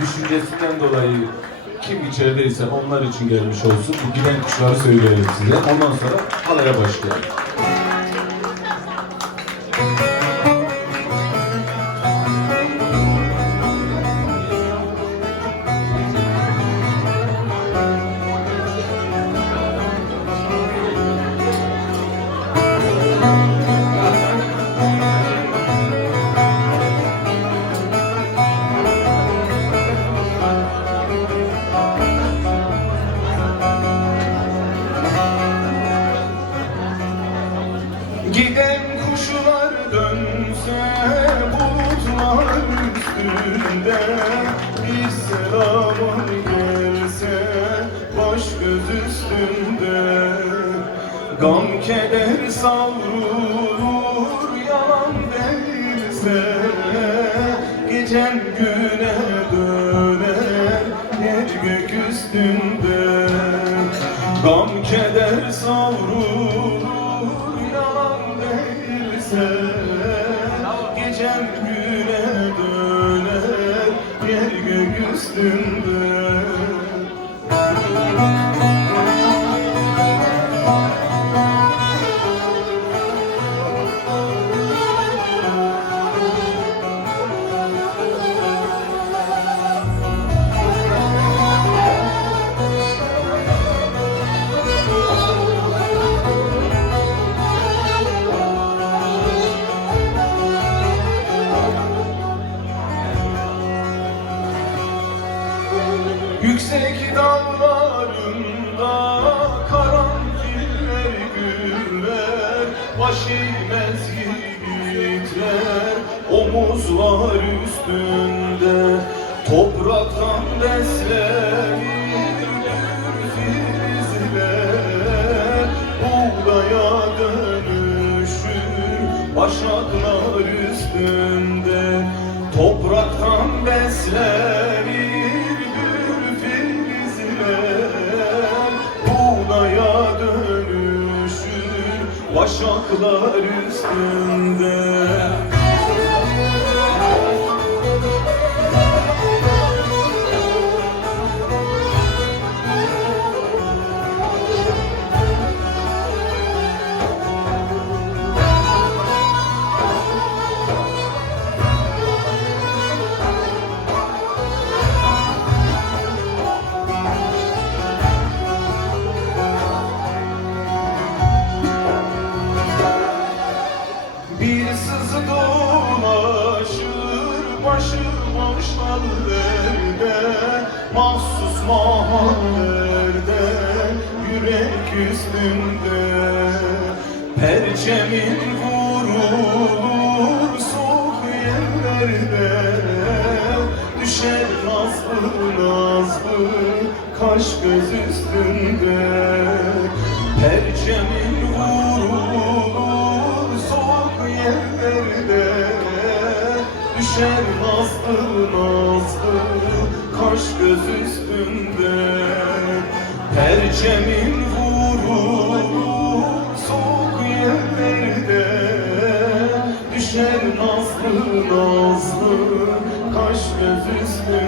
düşüncesinden dolayı kim içerideyse onlar için gelmiş olsun. Bu giden kuşları söyleyelim size. Ondan sonra halaya başlayalım. Giden kuşlar dönse bulutlar üstünde, bir selamın gelse baş göz üstünde. Gam keder savrulur yalan değilse, gecem güne döner yer gök üstünde. Gam keder savrulur gecem güne döner yer gök üstünde. Yüksek dağlarında karanfiller güller, baş eğmez yiğitler omuzlar üstünde. Topraktan beslenir filizler, buğdaya dönüşür başaklar üstünde. Topraktan beslenir başaklar üstünde. Bir sızı dolaşır başıboş hallerde, mahsus mahallerde, yürek üstünde. Perçemin vurulur soğuk yerlerde, düşer nazlı nazlı kaş göz üstünde. Perçemin vurulur soğuk yerlerde, düşer nazlı nazlı kaş göz üstünde. Perçemin vurulur soğuk yerlerde, düşer nazlı nazlı kaş göz üstünde.